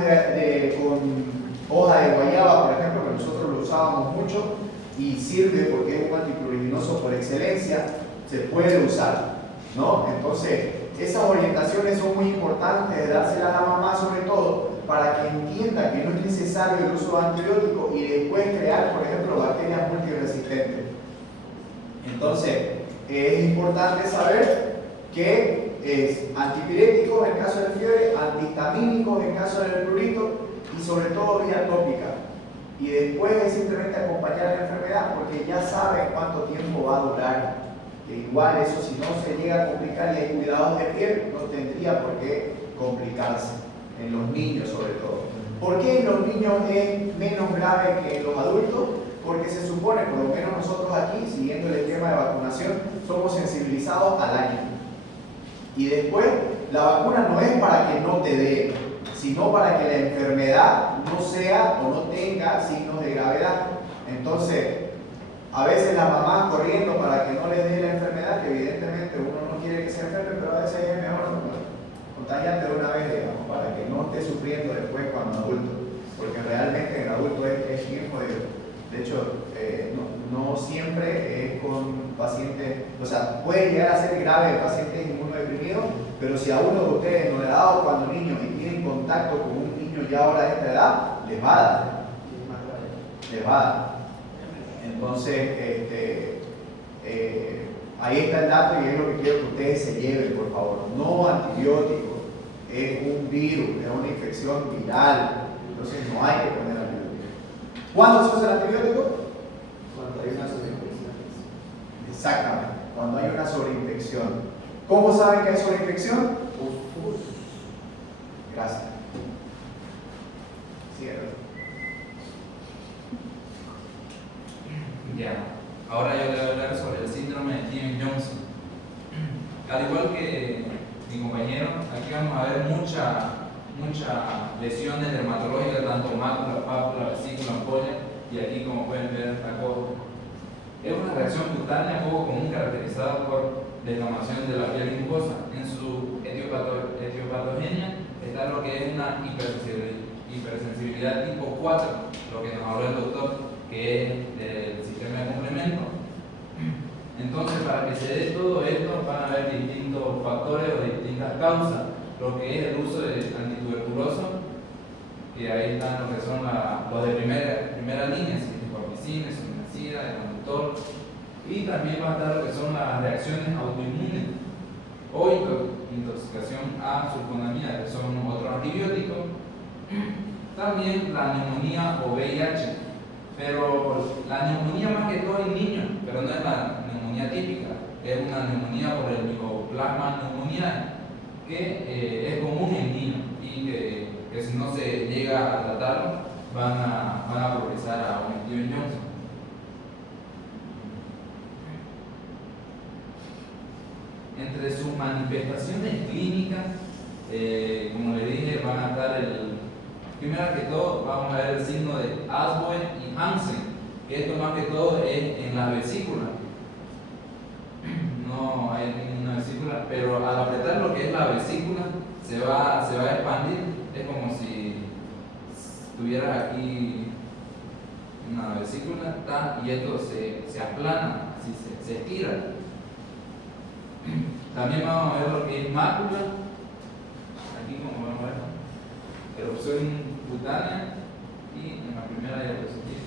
con hoja de guayaba, por ejemplo, que nosotros lo usábamos mucho y sirve porque es un antipruriginoso por excelencia, se puede usar, ¿no? Entonces, esas orientaciones son muy importantes de dárselas a la mamá sobre todo para que entienda que no es necesario el uso de antibióticos y después crear, por ejemplo, bacterias multiresistentes. Entonces, es importante saber que es antipirético en caso de fiebre, antihistamínico en caso del prurito y sobre todo vía tópica. Y después es simplemente acompañar la enfermedad porque ya saben cuánto tiempo va a durar. Que igual eso, si no se llega a complicar y hay cuidados de piel, no tendría por qué complicarse, en los niños sobre todo. ¿Por qué en los niños es menos grave que en los adultos? Porque se supone, por lo menos nosotros aquí, siguiendo el esquema de vacunación, somos sensibilizados al año. Y después, la vacuna no es para que no te dé, sino para que la enfermedad no sea o no tenga signos de gravedad. Entonces, a veces las mamás corriendo para que no les dé la enfermedad, que evidentemente uno no quiere que se enferme, pero a veces es mejor contagiarte de una vez, digamos, para que no esté sufriendo después cuando adulto. Porque realmente el adulto es bien jodido. De hecho, no siempre es con pacientes, o sea, puede llegar a ser grave el paciente inmunodeprimido, pero si a uno de ustedes no le ha dado cuando niño y tienen contacto con un niño ya ahora de esta edad, les va a dar. Les va a dar. Entonces, ahí está el dato y es lo que quiero que ustedes se lleven, por favor. No antibióticos, es un virus, es una infección viral, entonces no hay que poner antibióticos. ¿Cuándo se usa el antibiótico? Cuando hay una sobreinfección. Exactamente, cuando hay una sobreinfección. ¿Cómo saben que hay sobreinfección? Gracias. Cierto. Ya, ahora yo le voy a hablar sobre el síndrome de Stevens-Johnson. Al igual que mi compañero, aquí vamos a ver muchas lesiones dermatológicas, tanto mácula, pápula, vesícula, ampolla, y aquí como pueden ver, acoso. Es una reacción cutánea poco común caracterizada por descamación de la piel mucosa. En su etiopatogenia está lo que es una hipersensibilidad tipo 4, lo que nos habló el doctor, que es del sistema de complemento. Entonces, para que se dé todo esto, van a haber distintos factores o distintas causas. Lo que es el uso de antituberculoso, que ahí están lo que son los de primera línea, ciprofloxacina, isoniazida, el conductor, y también va a estar lo que son las reacciones autoinmunes o intoxicación a sulfonamida, que son otros antibióticos. También la neumonía o VIH, pero la neumonía más que todo en niños, pero no es la neumonía típica, es una neumonía por el Mycoplasma pneumoniae, que es común en niños y que si no se llega a tratarlo van a progresar a un Steven Johnson. Entre sus manifestaciones clínicas, como le dije, van a estar primero que todo vamos a ver el signo de Asboe y Hansen, que esto más que todo es en la vesícula. No hay ninguna vesícula, pero al apretar lo que es la vesícula se va a expandir. Es como si tuvieras aquí una vesícula y esto se aplana, así se estira. También vamos a ver lo que es mácula, aquí como vamos a ver, erupción cutánea y en la primera diapositiva.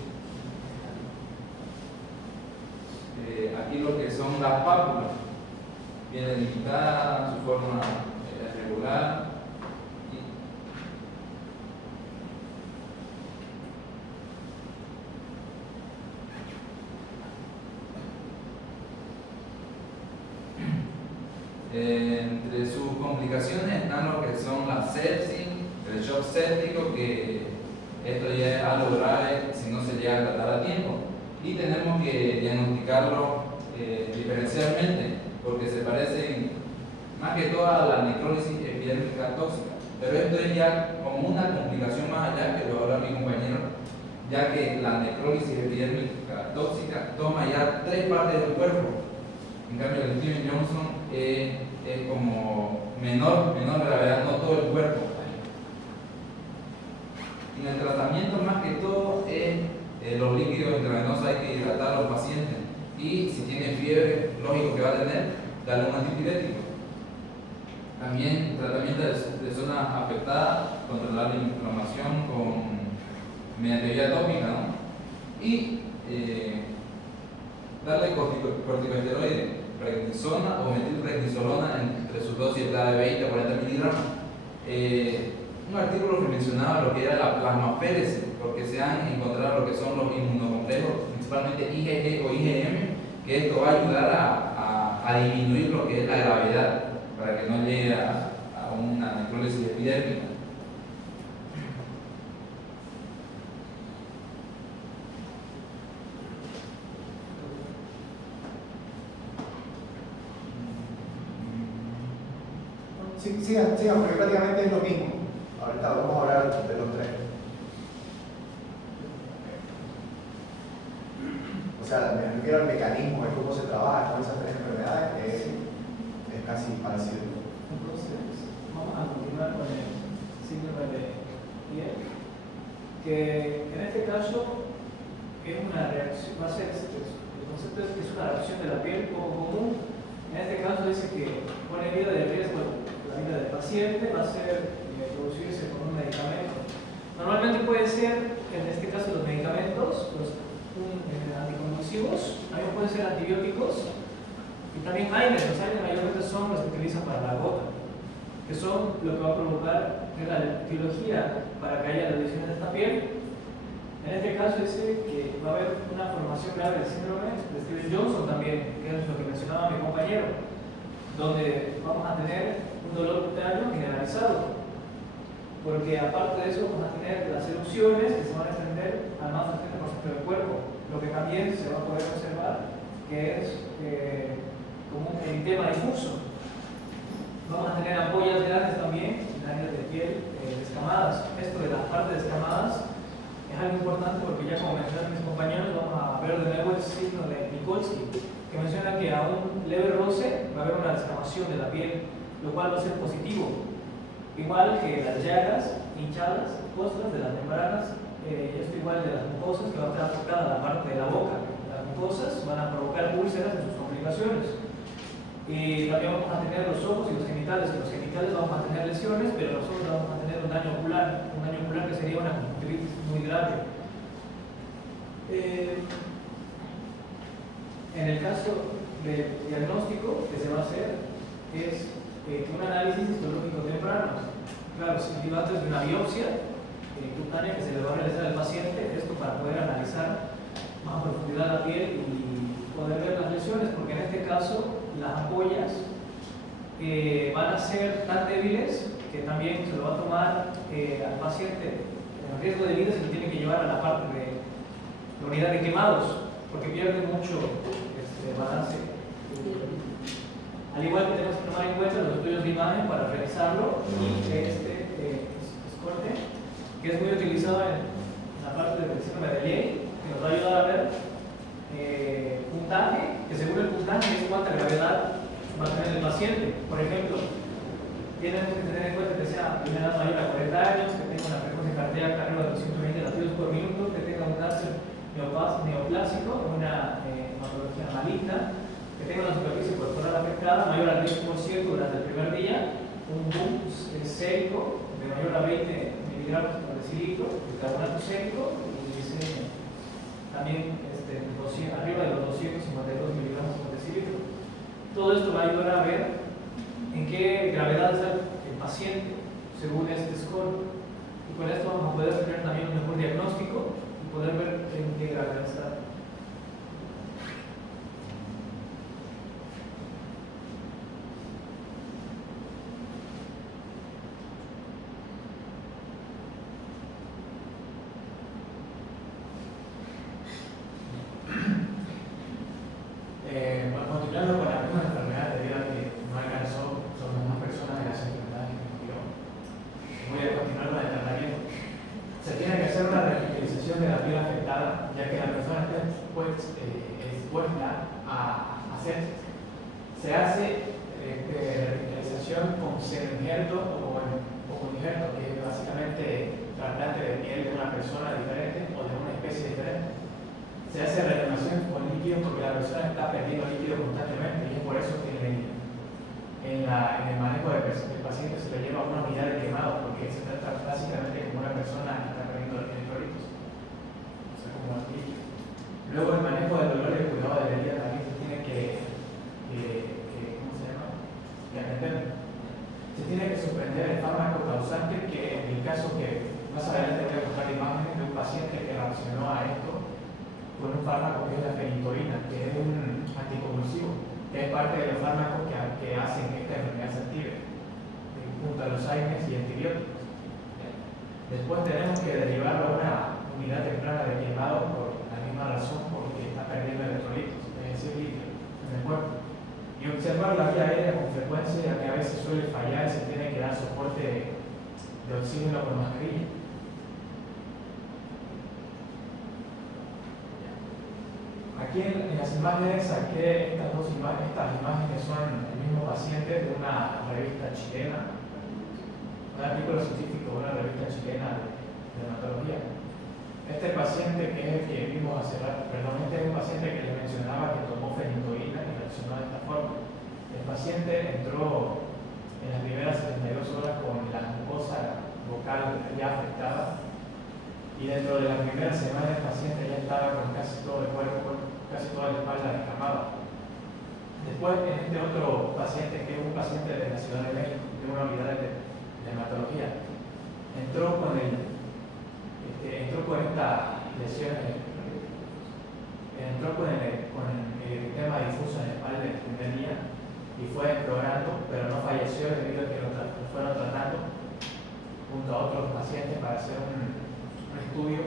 Aquí lo que son las pápulas, bien delimitada, su forma regular. Entre sus complicaciones están lo que son la sepsis, el shock séptico, que esto ya es algo grave si no se llega a tratar a tiempo. Y tenemos que diagnosticarlo diferencialmente, porque se parecen más que todo a la necrólisis epidérmica tóxica. Pero esto es ya como una complicación más allá, que lo va a hablar mi compañero, ya que la necrólisis epidérmica tóxica toma ya 3 partes del cuerpo. En cambio, el Steven Johnson es como menor gravedad, no todo el cuerpo. En el tratamiento, más que todo, es los líquidos intravenosos, hay que hidratar a los pacientes. Y si tiene fiebre, lógico que va a tener, darle un antipirético. También tratamiento de zonas afectadas, controlar la inflamación mediante vía tópica, ¿no? Y darle corticosteroides, prednisona o metilprednisolona entre sus dosis de 20 a 40 miligramos. Un artículo que mencionaba lo que era la plasmaféresis, porque se han encontrado lo que son los inmunocomplejos, principalmente IgG o IgM, que esto va a ayudar a disminuir lo que es la gravedad, para que no llegue a una necrólisis epidérmica. Sigan, porque prácticamente es lo mismo. Ahorita vamos a hablar de los 3. O sea, me refiero al mecanismo de cómo se trabaja con esas 3 enfermedades, es casi parecido. Entonces, vamos a continuar con el síndrome de piel, que en este caso es una reacción, va a ser el concepto es que es una reacción de la piel poco común. En este caso dice que pone vida de riesgo la vida del paciente, va a ser producirse con un medicamento. Normalmente puede ser, en este caso los medicamentos, los anticonvulsivos, también pueden ser antibióticos, y también AINES. Los AINES mayormente son los que utilizan para la gota, que son lo que va a provocar la etiología para que haya lesiones de esta piel. En este caso dice que va a haber una formación grave del síndrome de Steven Johnson también, que es lo que mencionaba mi compañero, donde vamos a tener un dolor cutáneo generalizado, porque aparte de eso vamos a tener las erupciones que se van a extender al más del 30% del cuerpo, lo que también se va a poder observar que es como un eritema difuso. Vamos a tener ampollas grandes también en áreas de piel descamadas. Esto de las partes descamadas es algo importante porque ya como mencionaron mis compañeros, vamos a ver de nuevo el signo de Nikolsky, que menciona que a un leve roce va a haber una descamación de la piel, lo cual va a ser positivo. Igual que las llagas hinchadas, costras de las membranas, esto igual de las mucosas, que va a estar afectada la parte de la boca. Las mucosas van a provocar úlceras en sus complicaciones. Y también vamos a tener los ojos y los genitales. En los genitales vamos a tener lesiones, pero nosotros vamos a tener un daño ocular que sería una conjuntivitis muy grave. En el caso del diagnóstico que se va a hacer es un análisis histológico temprano. Claro, si antes de una biopsia cutánea que se le va a realizar al paciente, esto para poder analizar más a profundidad la piel y poder ver las lesiones, porque en este caso las ampollas van a ser tan débiles que también se lo va a tomar al paciente en riesgo de vida, se lo tiene que llevar a la parte de la unidad de quemados, porque pierde mucho balance. Al igual que tenemos que tomar en cuenta los estudios de imagen para realizarlo, y escorte, que es muy utilizado en la parte del síndrome de Leigh, que nos va a ayudar a ver puntaje, que según el puntaje es cuánta gravedad va a tener el paciente. Por ejemplo, tenemos que tener en cuenta que sea de una edad mayor a 40 años, que tenga una frecuencia cardíaca arriba de 220 latidos por minuto, que tenga un cáncer neoplásico, una hematología maligna, que tenga una superficie corporal afectada mayor al 10% durante el primer día, un boom sérico de mayor a 20 miligramos por decilitro de carbonato sérico, y también arriba de los 252 miligramos por decilitro. Todo esto va a ayudar a ver en qué gravedad está el paciente según este score, y con esto vamos a poder tener también un mejor diagnóstico y poder ver en qué gravedad está. Continuando con algunas enfermedades de vida que no alcanzó, son las más personas de las enfermedades que murió. Voy a continuar con el tratamiento. Se tiene que hacer una revitalización de la piel afectada, ya que la persona está expuesta a hacer. Se hace revitalización con semi-injerto o con injerto, que es básicamente trasplante de piel de una persona diferente o de una especie diferente. Se hace reanimación con líquido porque la persona está perdiendo líquido constantemente, y es por eso que en el manejo del paciente se le lleva a una unidad de quemado, porque se trata básicamente como una persona que está perdiendo electrolitos, o sea, como líquido. Luego el manejo del dolor y el cuidado de la herida también se tiene que ¿cómo se llama? Que atender. Se tiene que suspender el fármaco causante, que en el caso que más adelante voy a mostrar imágenes de un paciente que reaccionó a esto con un fármaco que es la fenitoína, que es un anticonvulsivo, que es parte de los fármacos que hacen que esta enfermedad se active, junto a los AINES y antibióticos. Después tenemos que derivarlo a una unidad temprana de quemado por la misma razón, porque está perdiendo electrolitos, es decir, líquido en el cuerpo. Y observar la vía aérea con frecuencia, ya que a veces suele fallar y se tiene que dar soporte de oxígeno con mascarilla. Aquí en las imágenes saqué estas imágenes son el mismo paciente de una revista chilena, un artículo científico de una revista chilena de dermatología. Este paciente que es el que vimos hace rato, perdón, este es un paciente que les mencionaba que tomó fenitoína y reaccionó de esta forma. El paciente entró en las primeras 72 horas con la mucosa vocal ya afectada, y dentro de la primera semana el paciente ya estaba con casi todo el cuerpo, casi toda la espalda descamada. Después, en este otro paciente, que es un paciente de la Ciudad de México, de una unidad de hematología, entró con esta lesión, entró con el eritema difuso en la espalda el primer día y fue explorando, pero no falleció debido a que lo fueron tratando junto a otros pacientes para hacer un estudio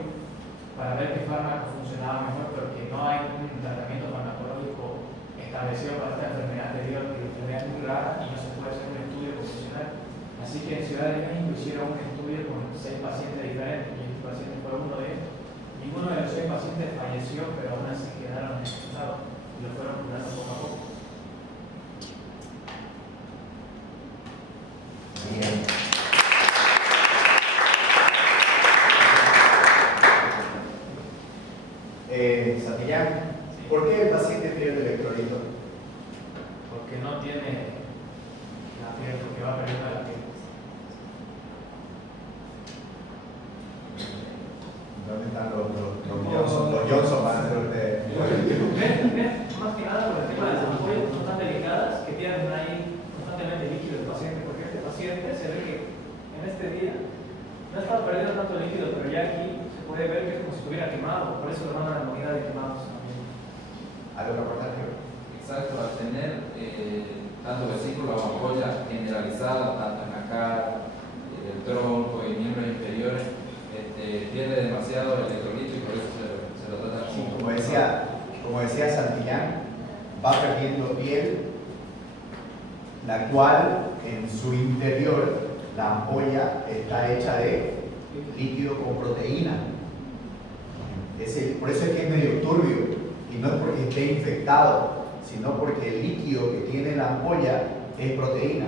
para ver qué fármaco funcionaba mejor, porque no hay un tratamiento farmacológico establecido para esta enfermedad debido a que la enfermedad es muy rara y no se puede hacer un estudio profesional. Así que en Ciudad de México hicieron un estudio con 6 pacientes diferentes y este paciente fue uno de ellos. Ninguno de los 6 pacientes falleció, pero aún así quedaron expulsados y lo fueron curando poco a poco. Bien. Santillán, ¿por qué el paciente pierde electrolito? Porque no tiene la piel, porque va perdiendo la piel. ¿Dónde están los Johnson? Los Johnson van a hacer ustedes. Más que nada por el tema de las ampollas, que son tan delicadas, que tienen ahí constantemente líquido el paciente, porque este paciente se ve que en este día no estaba perdiendo tanto líquido, pero ya aquí se puede ver que es como si estuviera quemado, por eso lo mandan a la unidad de quemados también. ¿Algo que aportar? Exacto, al tener tanto vesícula o ampolla generalizada, tanto en la cara, el tronco y miembros inferiores, pierde demasiado el electrolito y por eso se lo trata Sí, como... como decía Santillán, va perdiendo piel, la cual en su interior, la ampolla está hecha de líquido con proteína. Por eso es que es medio turbio, y no es porque esté infectado, sino porque el líquido que tiene la ampolla es proteína.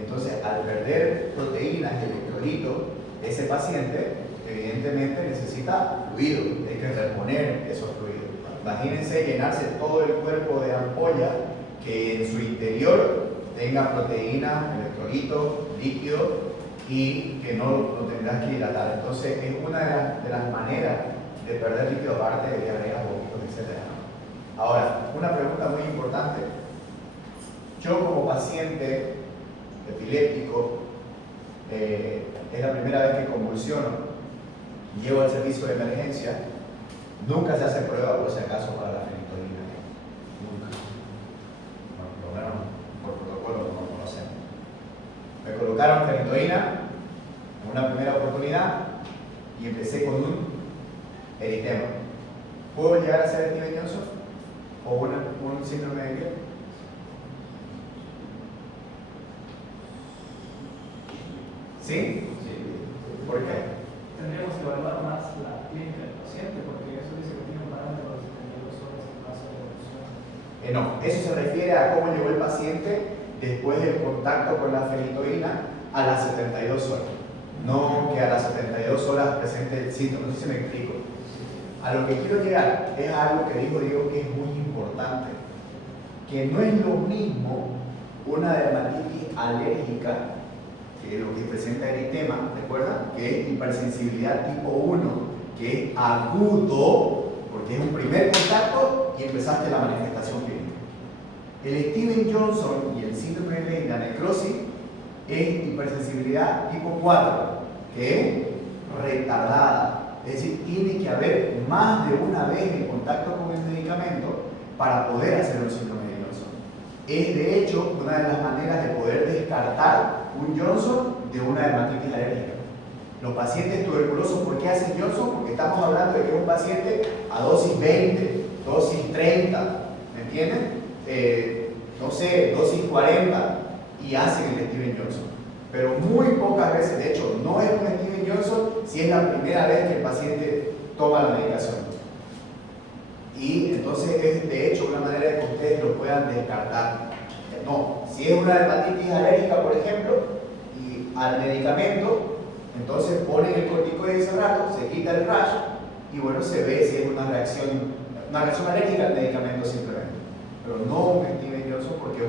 Entonces, al perder proteínas y electrolitos, ese paciente evidentemente necesita fluido, hay que reponer esos fluidos. Imagínense llenarse todo el cuerpo de ampolla que en su interior tenga proteínas, electrolitos, líquido y que no lo tendrás que hidratar. Entonces, es una de las maneras de perder líquido, aparte de diarrea, vómitos, etc. Ahora, una pregunta muy importante. Yo como paciente epiléptico, es la primera vez que convulsiono, llego al servicio de emergencia, nunca se hace prueba por si acaso para la fenitoína. Nunca. Bueno, por lo menos por protocolo no lo conocemos. Me colocaron fenitoína en una primera oportunidad y empecé con un eritema. ¿Puedo llegar a ser Steven Johnson o un síndrome de Guillain? ¿Sí? ¿Por qué? Tendríamos que evaluar más la clínica del paciente, porque eso dice que tiene un parámetro de 72 horas en base de evolución. No, eso se refiere a cómo llegó el paciente después del contacto con la fenitoína a las 72 horas. No que a las 72 horas presente el síntoma, no sé si me explico. A lo que quiero llegar es algo que dijo Diego que es muy importante, que no es lo mismo una dermatitis alérgica, que es lo que presenta eritema, ¿recuerdan? Que es hipersensibilidad tipo 1, que es agudo, porque es un primer contacto y empezaste la manifestación clínica. El Steven Johnson y el síndrome de la necrosis es hipersensibilidad tipo 4, que es retardada. Es decir, tiene que haber más de una vez en contacto con el medicamento para poder hacer un síndrome de Johnson. Es de hecho una de las maneras de poder descartar un Johnson de una dermatitis alérgica. Los pacientes tuberculosos, ¿por qué hacen Johnson? Porque estamos hablando de que es un paciente a dosis 20, dosis 30, ¿me entienden? No sé, dosis 40 y hacen el Steven Johnson. Pero muy pocas veces, de hecho, no es un Steven Johnson si es la primera vez que el paciente toma la medicación. Y entonces es de hecho una manera de que ustedes lo puedan descartar. No, si es una dermatitis alérgica, por ejemplo, y al medicamento, entonces ponen el corticoide ese rato, se quita el rash y bueno, se ve si es una reacción alérgica al medicamento simplemente. Pero no un Steven Johnson porque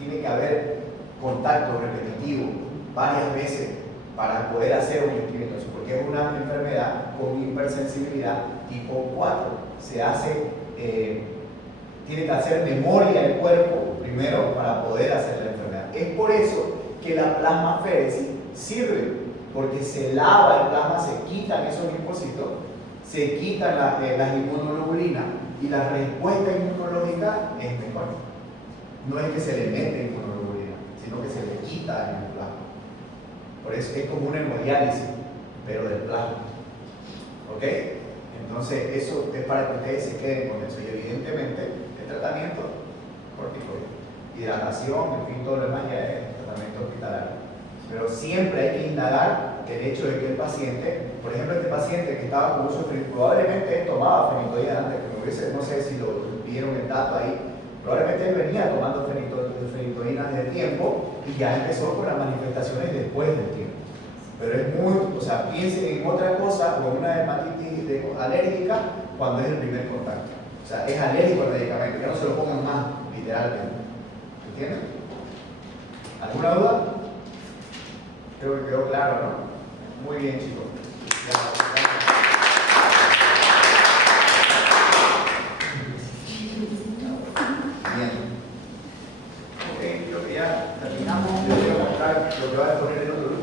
tiene que haber contacto repetitivo varias veces para poder hacer un Steven Johnson, porque es una enfermedad con hipersensibilidad tipo 4. Se hace, tiene que hacer memoria el cuerpo primero para poder hacer la enfermedad. Es por eso que la plasmaféresis sirve, porque se lava el plasma, se quitan esos linfocitos, se quitan las inmunoglobulinas y la respuesta inmunológica es mejor. No es que se le mete inmunoglobulina, sino que se le quita en el plasma. Por eso es como una hemodiálisis, pero del plasma. ¿Ok? Entonces, eso es para que ustedes se queden con eso. Y evidentemente, el tratamiento corticoide, hidratación, en fin, todo lo demás ya es tratamiento hospitalario. Pero siempre hay que indagar el hecho de que el paciente, por ejemplo, este paciente que estaba con uso de probablemente tomaba fenitoína antes, no sé si lo vieron el dato ahí, probablemente él venía tomando fenitoína desde tiempo y ya empezó con las manifestaciones después del tiempo. Pero es muy, o sea, piensen en otra cosa o en una dermatitis alérgica cuando es el primer contacto. O sea, es alérgico al medicamento, que no se lo pongan más, literalmente. ¿Entienden? ¿Alguna duda? Creo que quedó claro, ¿no? Muy bien, chicos. Bien. Ok, creo que ya terminamos. Les voy a mostrar lo que va a descubrir